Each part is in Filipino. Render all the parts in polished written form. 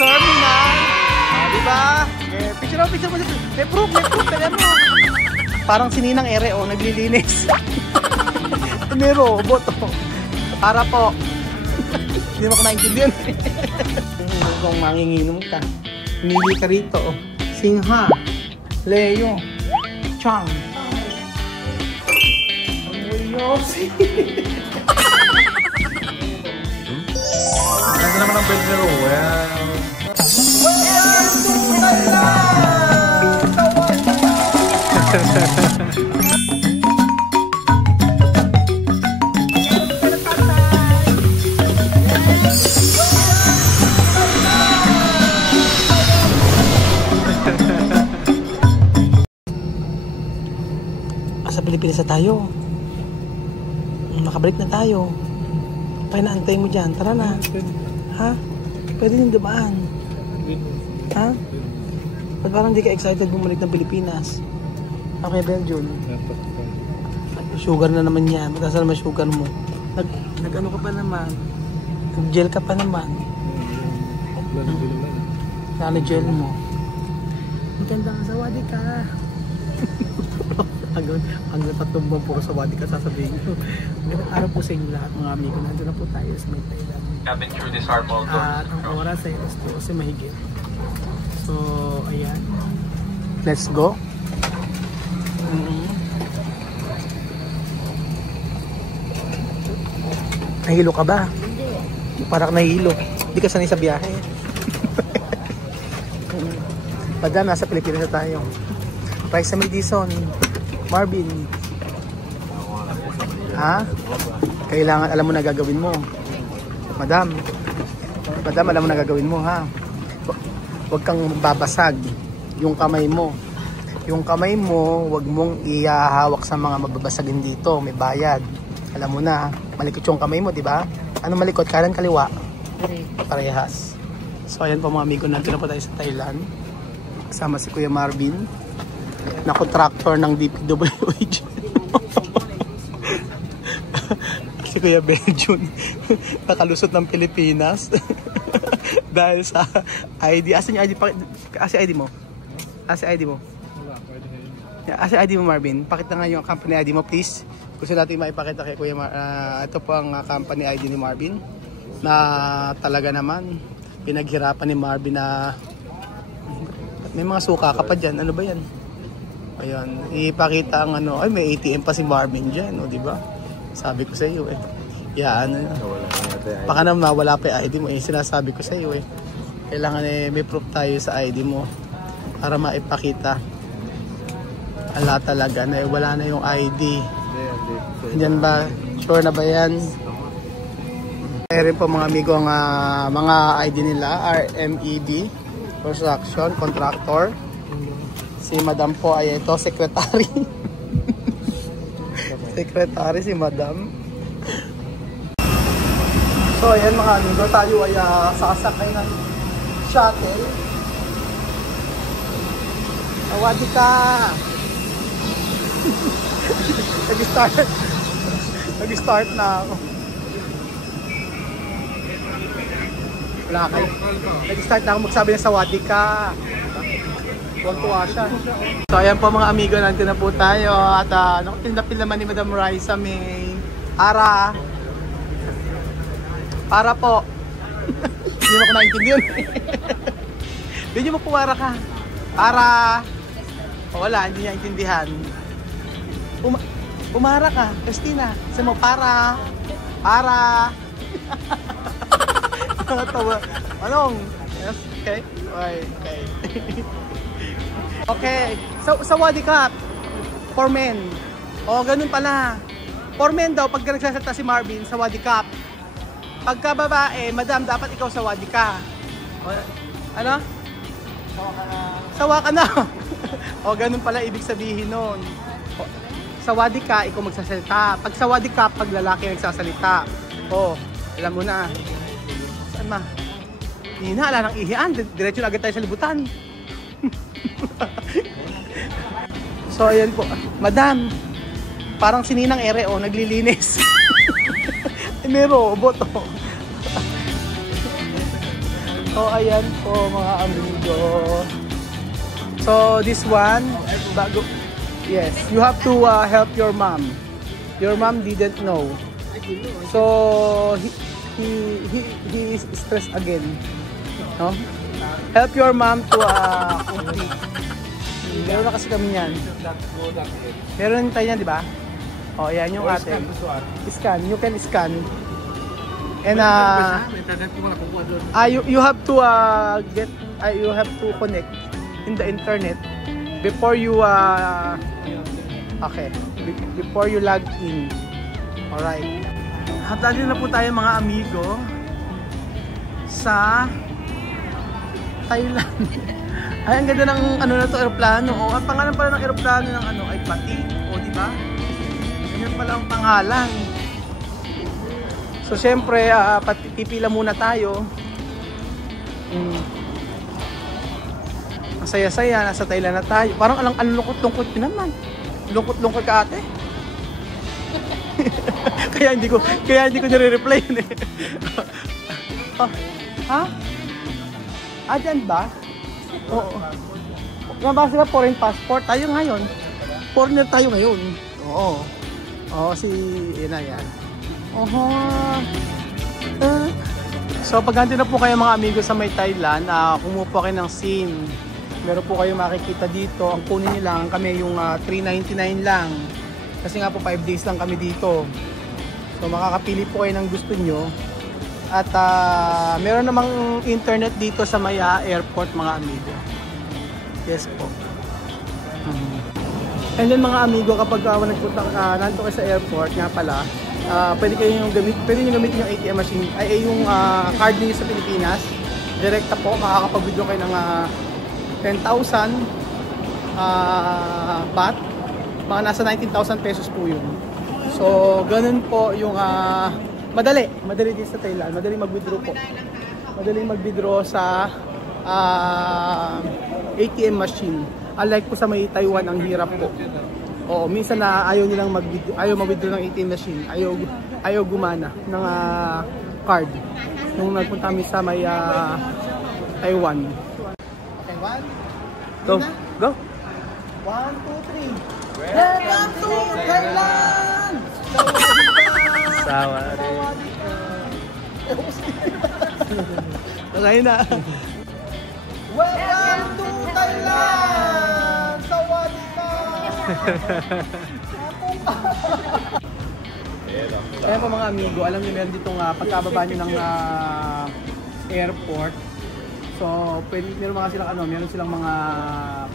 terminal. Diba? Picture mo. May proof, kaya mo. Parang si Ninang Ere, naglilinis. May robot, Para po. Hindi mo ko naintindihan. Kung manginginom ka, mili ka rito, Singha, Leo, Chang. Yosi. Ganda naman ang bed ni Rowell. Sa Pilipinas na tayo. Nakabalik na tayo. Pinaantay mo dyan. Tara na. Ha? Pwede nang dumaan. Ha? Ba't parang hindi ka excited bumalik ng Pilipinas? Okay, Belgium. Sugar na naman yan. Ba't naman sugar mo? Nag-ano ka pa naman? Nag-gel ka pa naman? Nag-gel mo? Ang ganda ka sa wadi ka. Hanggang 3 buwan puro sa wadi ka sasabihin nyo. Magandang araw po sa inyo lahat mga amigo. Nandun na po tayo sa may Thailand. Cabin through this harbor. At ang oras ay 12 mahigit. So, ayan. Let's go. Nahilo ka ba? Parang nahilo. Hindi ka sanay sa biyahe. Madam, nasa Pilipinas na tayo. Raisa Madison, Marvin. Ha? Kailangan alam mo na gagawin mo. Madam, alam mo na gagawin mo, ha? Huwag kang babasag yung kamay mo. Yung kamay mo, huwag mong ihahawak sa mga mababasagin dito. May bayad. Alam mo na, malikot yung kamay mo, di ba? Ano malikot? Kanan, kaliwa? Parehas. So, ayan po mga amigo, nandito na po tayo sa Thailand. Kasama si Kuya Marvin, na contractor ng DPWH. Si Kuya Belgium, nakalusot ng Pilipinas. Dahil sa ID. Asan yung ID? Asan ID mo? Asan ID mo? Asan ID mo, Marvin? Pakita nga yung company ID mo, please. Gusto natin maipakita kay Kuya ito po ang company ID ni Marvin. Na talaga naman, pinaghirapan ni Marvin na may mga suka ka pa dyan. Ano ba yan? Ayan. Ipakita ang ano. Ay, may ATM pa si Marvin dyan. O, diba? Sabi ko sa iyo eh. Yan. Baka naman mawala pa yung ID mo. Sinasabi ko sa iyo eh. Kailangan may proof tayo sa ID mo. Para maipakita. Ala talaga na wala na yung ID. Yan ba? Sure na ba yan? Meron po mga amigo ang mga ID nila. RMED. Construction, contractor. Si Madam po ay ito, secretary. Secretary si Madam. So ayan mga amigo, tayo ay sasakay ng shuttle. Awadi ka! Nag-start na ako. Wala kayo. Nag-start na ako magsabi ng sawadi ka. Tuwang-tuwa siya. So ayan po mga amigo, nandito na po tayo. At nakapil naman ni Madam Raisa may para po. Hindi mo ko naintindihan. Hindi mo po para ka. Para. O wala, hindi niya intindihan. Umara ka, Christina. Kasi mo para. Anong? Yes, okay. Okay. Okay. So, sa Wadi Cup, for men. O, ganun pala. For men daw, pag nagsasalita si Marvin sa Wadi Cup. Pagka babae, madam, dapat ikaw sa Wadi ka. O, ano? Sawa ka na. O, ganun pala ibig sabihin nun. O, sa Wadi ka, ikaw magsasalita. Pag sa Wadi Cup, pag lalaki nagsasalita. O, alam mo na. Saan ma? Hindi na, ala nang ihian. Diretso na agad tayo sa libutan. So, ayan po. Madam, parang si Ninang Ere, naglilinis. May robot, So, ayan po mga amigo. So, this one, bago, yes, you have to help your mom. Your mom didn't know. So, he is stressed again. No? Help your mom to complete. Meron na kasi kami yan. Meron tayo yan, di ba? O, yan yung atin. Scan. You can scan. And you have to you have to connect in the internet before you before you log in. Alright. Hatali na po tayo mga amigo sa Thailand. Ay, ang ganda ng ano na to, eroplano. O, ang pangalan pala ng eroplano ng ano ay Pati. O, di ba? Ganyan pala ang pangalan. So, syempre, pipila muna tayo. Masaya-saya, nasa Thailand na tayo. Parang ang lungkot-lungkot din naman. Lungkot-lungkot ka ate. kaya hindi ko nire-reply yun eh. Ha? Dyan ba? Oo. Nabasa ba foreign passport? Tayo ngayon. Foreigner tayo ngayon. Oo. Oo, si Ina yan. So pag na po kayo mga amigo sa may Thailand, kumuha po kayo ng SIM. Meron po kayo makikita dito. Ang kunin nyo lang kami yung $3.99 lang. Kasi nga po 5 days lang kami dito. So makakapili po kayo ng gusto nyo. At meron namang internet dito sa may airport mga amigo. Yes po. And then mga amigo, kapag nagpunta nandito kayo sa airport nga pala, pwede nyo gamitin yung ATM machine, ay yung card niyo sa Pilipinas. Direkta po, makakapag-withdraw kayo ng 10,000 baht. Mga nasa 19,000 pesos po yun. So, ganun po yung madali din sa Thailand. Madali mag-withdraw po. Madali mag-withdraw sa ATM machine. Unlike po sa may Taiwan, ang hirap po. Oo, minsan na ayaw nilang mag-withdraw ng ATM machine. Ayaw gumana ng card. Nung nagpunta kami sa may Taiwan. Okay, go. 1, 2, 3. Welcome to Thailand! Sawari. Ngayon na. Welcome to Thailand! Sawari ka! Kaya po mga amigo, alam niyo meron ditong pagkababa niyo ng airport. So, meron mga silang meron silang mga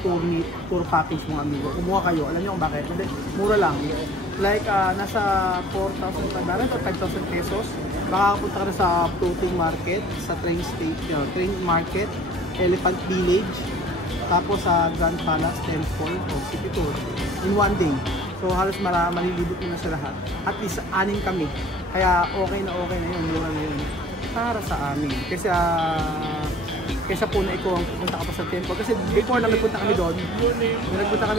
tour package mga amigo. Kumuha kayo, alam niyo kung bakit? Mura lang. Like nasa 4,500 o 5,000 pesos. Makakapunta ka na sa floating market, sa train market, Elephant Village, tapos sa Grand Palace Temple o City Tour in one day. So halos malilibot mo na sa lahat. At least 6 kami. Kaya okay na yun, mura na yun para sa amin. Kasi kaysa po na ikaw ang pupunta ka pa sa temple. Kasi before na nagpunta kami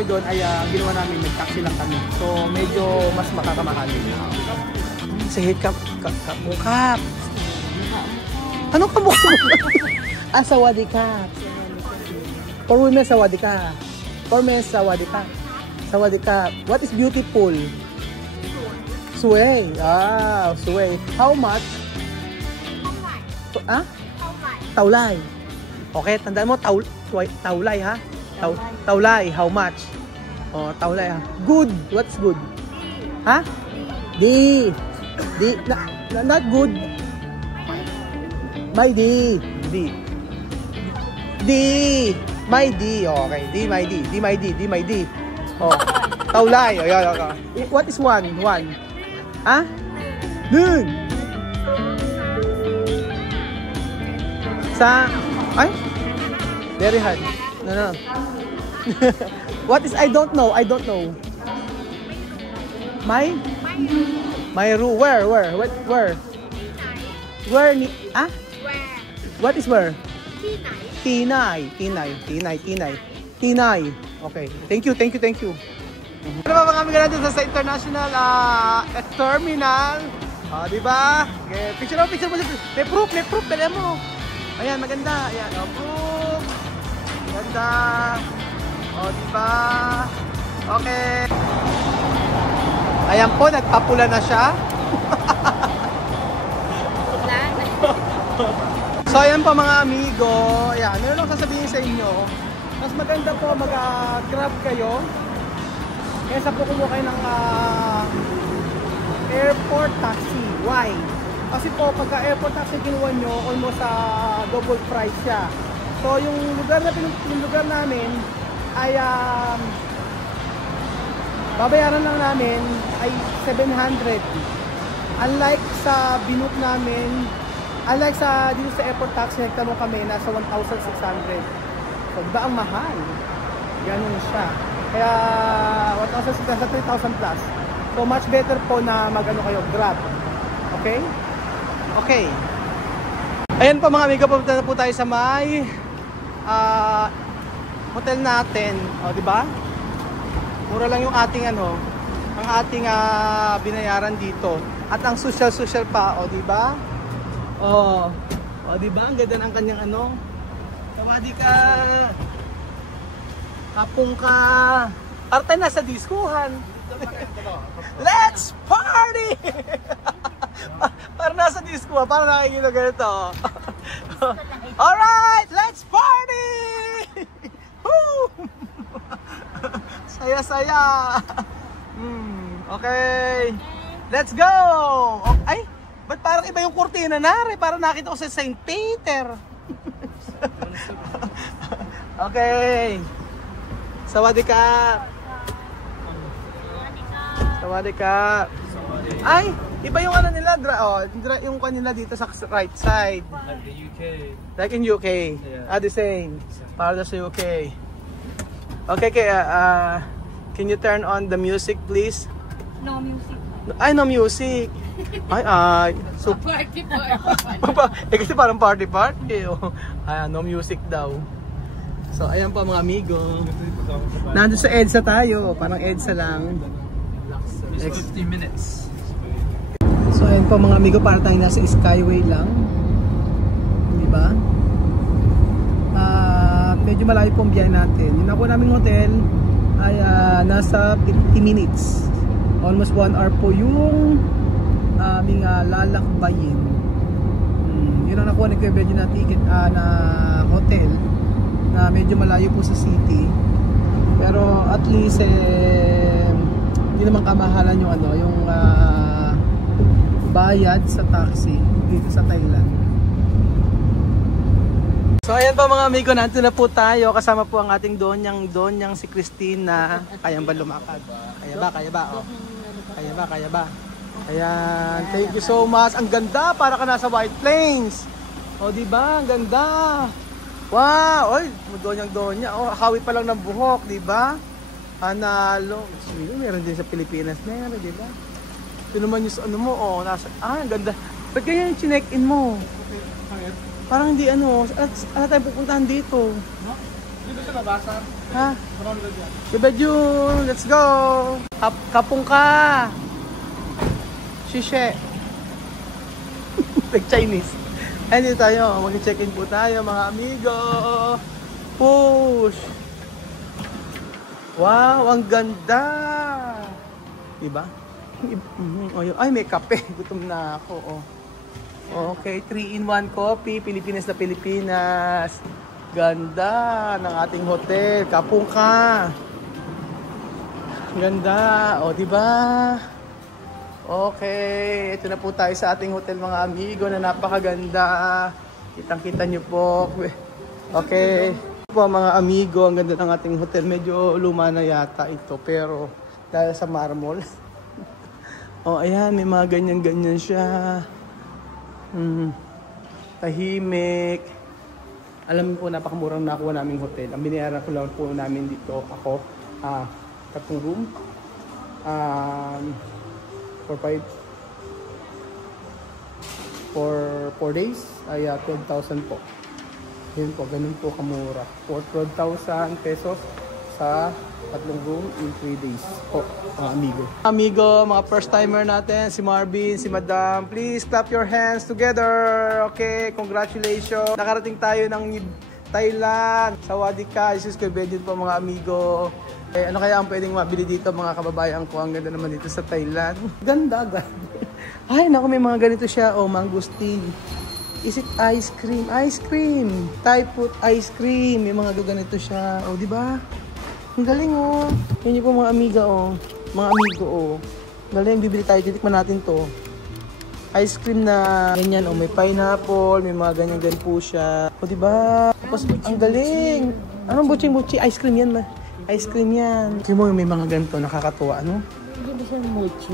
doon, ay ginawa namin, nag-taxi lang kami. So medyo mas makakamahal. Say it, kap. Ano ka mo? Sawadee ka. For women, sawadee ka. For men, sawadee ka. Sawadee ka. What is beautiful? Suway. Suway. How much? Taulay. Okay, tandaan mo, taulay ha? Taulay, how much? Taulay ha? Good. What's good? Ha? Di. Not good. My D. My D. Okay. D, my D. Taulay. What is one? Ha? Dun. Very hard. No. What is I don't know. My room. Where? What is where? Tinay. Okay. Thank you. Ano ba mga amiga natin sa international terminal? Di ba? Okay. Picture mo. May proof. Dali mo. Ayan, maganda. Ayan, approve. Maganda. O, diba? Okay. Ayan po, nagpapula na siya. So, ayan po mga amigo. Ayan, ano lang sasabihin sa inyo? Mas maganda po mag-grab kayo kaysa po kumuha kayo ng airport taxi. Why? Kasi po, pagka airport taxi kinuha nyo, almost sa double price siya. So, yung lugar namin ay babayaran lang namin ay 700. Unlike sa binook namin, unlike sa dito sa airport taxi, nagtanong kami, nasa 1,600. So, diba ang mahal? Ganun siya. Kaya 1,600 sa 3,000 plus. So, much better po na mag-ano kayo, grab. Okay? Okay. Ayan po mga amigo, pupunta na po tayo sa may hotel natin. O, diba? Mura lang yung ating ano, ang ating binayaran dito. At ang social pa, o, diba? O, diba? Ang ganda ng kanyang ano. Tawadi ka. Kapong ka. Parte na sa diskuhan. Let's party! Para nasa disco, para nakikita ganito. Alright, let's party! Saya-saya. Okay. Let's go! Ay, ba't parang iba yung kurtina nari? Parang nakita ko sa St. Peter. Okay. Sawadee-ka. Sawadee-ka. Ay, iba yung ano nila, yung kanila dito sa right side. Like the UK. Like in UK. Yeah. The same. Para sa UK. Okay, can you turn on the music, please? No music. Ay, no music. Ay. So, Party. kasi parang party. Oh. No music daw. So, ayan po mga amigo. Nandun sa EDSA tayo. Parang EDSA lang. Just 15 minutes. So ayan po mga amigo, para tayo nasa Skyway lang. Diba? Medyo malayo po ang biyahe natin. Yung nakuha naming hotel ay nasa 50 minutes. Almost 1 hour po yung aming lalakbayin. Yun ang nakuha ni Kuya Benjo na ticket na hotel na medyo malayo po sa city. Pero at least hindi naman kamahalan yung ano, yung bayad sa taxi dito sa Thailand. So ayan po mga amigo, nandito na po tayo. Kasama po ang ating donyang si Christina. Kaya ba lumakad? Kaya ba? Oh. Kaya ba? Ayan, thank you so much. Ang ganda, para ka nasa White Plains. O diba, ang ganda. Wow, oy, donyang. Oh, hawi pa lang ng buhok, diba? Panalo. Meron din sa Pilipinas. Meron, diba? Ito naman yung ano mo, oh, nasa, ang ganda. Ba't ganyan yung chinek-in mo? Parang hindi ano tayo pupuntahan dito? Dito siya nabasa. Ha? Diba June, let's go! Kapong ka! Shishe! Like Chinese. Ayun dito tayo, mag-check-in po tayo mga amigo! Push! Wow, ang ganda! Diba? Ay, may kape. Gutom na ako. Oh. Okay, 3-in-1 coffee. Pilipinas na Pilipinas. Ganda ng ating hotel. Kapong ka. Ganda. O, diba? Okay. Ito na po tayo sa ating hotel mga amigo na napakaganda. Kitang-kita nyo po. Okay. Po mga amigo, ang ganda ng ating hotel. Medyo luma na yata ito. Pero dahil sa marmol. Oh, ayan, may mga ganyan-ganyan siya. Tahimik. Alam mo po, napakamurang nakuha naming hotel. Ang binayaran ko lang po namin dito, ako, tatlong room. For 4 days, ay 12,000 po. Yun po, ganun po kamura. For 12,000 pesos, sa 3 room in 3 days po, mga amigo. Amigo, mga first timer natin, si Marvin, si Madam, please clap your hands together. Okay, congratulations. Nakarating tayo ng Thailand, Sawadee ka, Jesus ko din po mga amigo. Eh, ano kaya ang pwedeng mabili dito mga kababayan ko? Ang ganda naman dito sa Thailand. Ganda, ganda. Ay, naku, may mga ganito siya. Oh, mangosteen. Is it ice cream? Ice cream. Thai food ice cream. May mga ganito siya. Oh, di ba? Ang galing, oh. Yan yung po mga amiga, oh. Mga amigo, oh. Galing, bibili tayo. Titikman natin to. Ice cream na ganyan, oh. May pineapple, may mga ganyan-ganyan po siya. Oh, di ba? Tapos, ang galing. Anong buchi-buchi? Ice cream yan, ice cream yan. Kasi mo, may mga ganito, nakakatuwa, ano? Hindi ba siya mochi?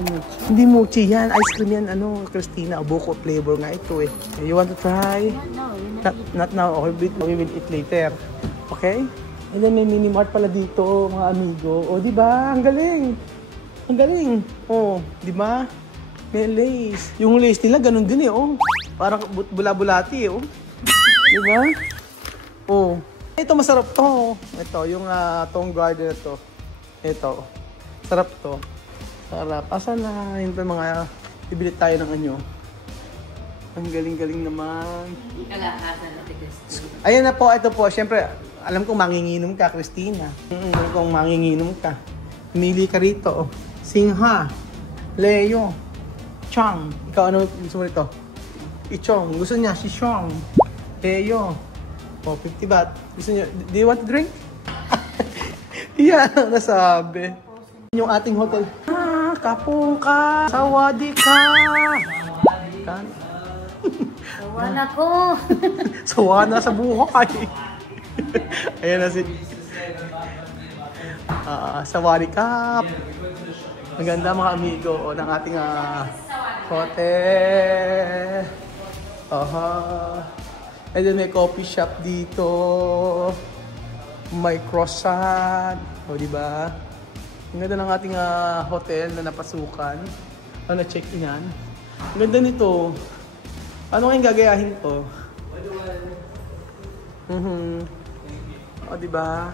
Hindi mochi yan. Ice cream yan, ano, Christina. Buko flavor nga ito, eh. You want to try? No, Not now. Okay, we will eat later. Okay? And then may mini mart pala dito, mga amigo. O, di ba? Ang galing. Ang galing. O, di ba? May lace. Yung lace nila, ganun din eh, oh. Parang bula-bulati eh, oh. Di ba? O. Ito, masarap to. Ito, yung Tong Garden na to. Ito. Sarap to. Sarap. Asa na yun pa mga bibili tayo ng anyo. Ang galing-galing naman. Ayan na po, ito po. Siyempre, alam kong manginginom ka, Christina. Alam kong manginginom ka. Pumili ka rito. Singha, Leo, Chang. Ikaw ano gusto mo rito? Ichong. Gusto niya si Chong. Leo. Oh, 50 baht. Gusto niya, do you want to drink? Yan ang nasabi. Yung ating hotel. Kapong ka. Sawadee ka. Sawana ko. Sawana sa buhay. Ayan na si Sawadee Cup. Ang ganda mga amigo ng ating hotel. And then may coffee shop dito. May croissant. O diba? Ang ganda ng ating hotel na napasukan. O na check-inan. Ang ganda nito. Ano kayong gagayahin ko? O, diba?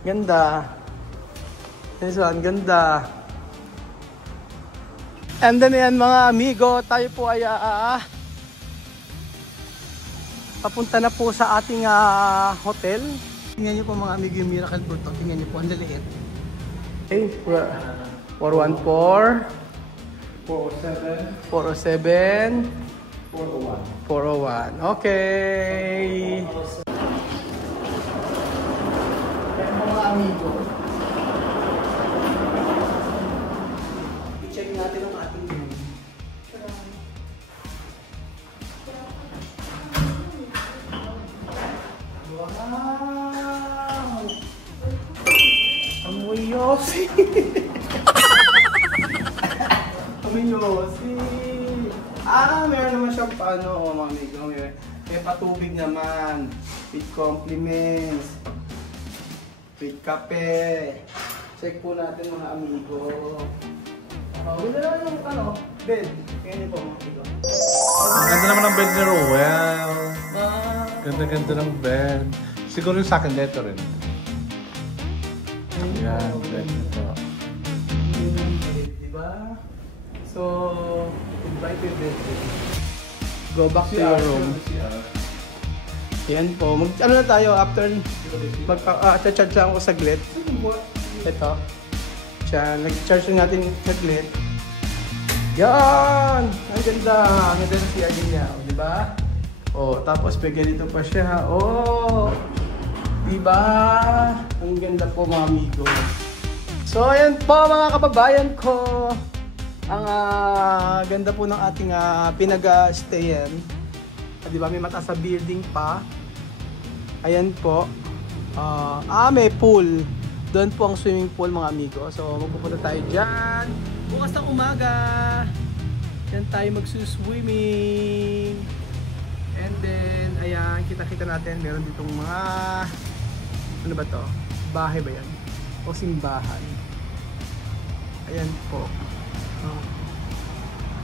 Ganda. This one, ganda. And then yan mga amigo, tayo po ay papunta na po sa ating hotel. Tingnan nyo po mga amigo yung Miracle Boat. Tingnan nyo po, ang laliit. Okay, 414 407 401. Okay. Yan mga amigo. I-check natin ang ating room. Wow! Amoy yosi! Amoy yosi! Meron naman siyang paano, mga amigo. May patubig naman. With compliments. With kape. Check po natin mga amigo. Wala naman yung bed. Kaya niyo po mga amigo. Ang ganda naman ng bed ni Rowell. Ganda-ganda ng bed. Siguro yung sa akin dito rin. Ayan, bed nito. Diba? So, invite your bed. Go back to your room. Yan po. Ano na tayo after charge lang ako saglit. Ito. Nag-charge lang natin saglit. Yan! Ang ganda. Ang ganda na CR niya. Diba? Oh, tapos may ganito pa siya. Oh! Diba? Ang ganda po mga amigo. So, ayan po mga kababayan ko. Ang ganda po ng ating pinag-stayan. Diba? May mataas sa building pa. Ayan po. May pool. Doon po ang swimming pool mga amigo. So, magpupunta tayo dyan. Bukas ng umaga. Yan tayo magsuswimming. And then, ayan, kita-kita natin. Meron ditong mga, ano ba to? Bahay ba yan? O simbahan. Ayan po.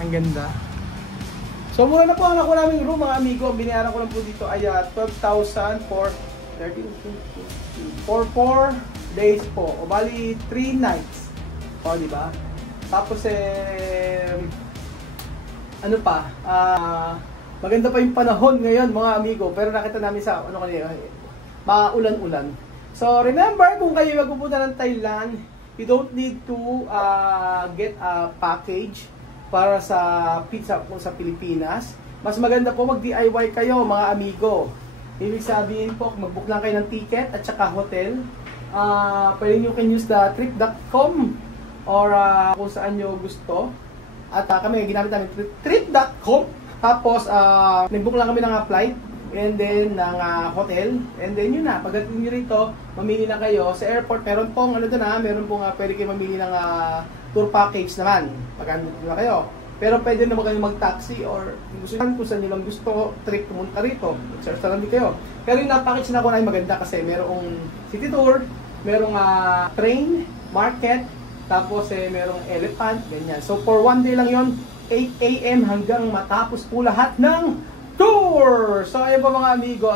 Ang ganda. So, mura na po ang nakuha naming room mga amigo. Binayaran ko lang po dito ay 12,000 for 13, 14, 4 days po. O bali, 3 nights. O, di ba? Tapos ano pa? Maganda pa yung panahon ngayon, mga amigo. Pero nakita namin sa, ano kanina, maulan-ulan. So, remember, kung kayo magpupunta ng Thailand, you don't need to get a package para sa pizza po sa Pilipinas. Mas maganda po mag-DIY kayo, mga amigo. Ibig sabihin po, mag-book lang kayo ng ticket at saka hotel. Pwede nyo can use the trip.com or kung saan nyo gusto. At kami, ginamit namin trip.com. Tapos, nag-book lang kami ng flight and then ng hotel. And then yun na, pagdating nyo rito, mamili na kayo. Sa airport, meron pong, meron pong pwede kayo mamili ng tour package naman. Pagkandito na kayo. Pero pwede naman kayo mag-taxi or kung saan nyo lang gusto, trip pumunta rito. Search na lang din kayo. Pero yung package na ko na maganda kasi merong city tour, merong train, market, tapos merong elephant, ganyan. So for one day lang yon, 8 AM hanggang matapos po lahat ng tour! So ayun po mga amigo,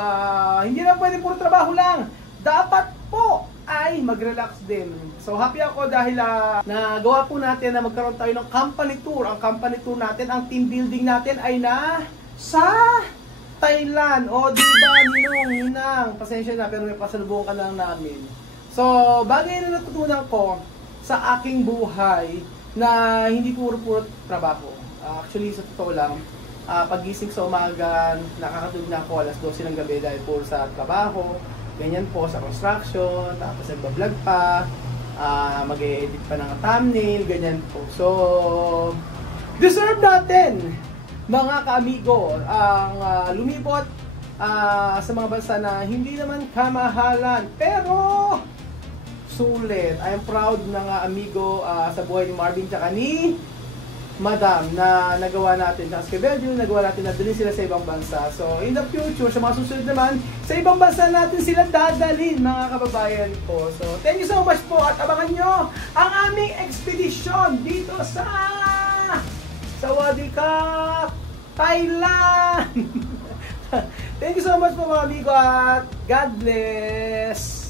hindi na pwede puro trabaho lang. Dapat po ay mag-relax din. So happy ako dahil nagawa po natin na magkaroon tayo ng company tour. Ang company tour natin, ang team building natin ay na sa Thailand. O diba, ninang, pasensya na pero may pasalubong ka lang namin. So bagay na natutunan ko sa aking buhay na hindi puro trabaho. Actually sa totoo lang, pagising sa umaga, nakakatulog na ako alas 12 ng gabi dahil puro sa trabaho. Ganyan po sa construction, tapos nagbablog pa, mag-e-edit pa ng thumbnail, ganyan po. So, deserve natin, mga kaamigo, ang lumibot sa mga bansa na hindi naman kamahalan, pero sulit. I am proud ng amigo sa buhay ni Marvin tsaka ni Madam na nagawa natin sa Escobedo, nagawa natin na dalhin sila sa ibang bansa. So, in the future, sa mga susunod naman, sa ibang bansa natin sila dadalhin, mga kababayan ko. So, thank you so much po at abangan nyo ang aming expedition dito sa Sawadee-Kap, Thailand! Thank you so much po mga amigo at God bless!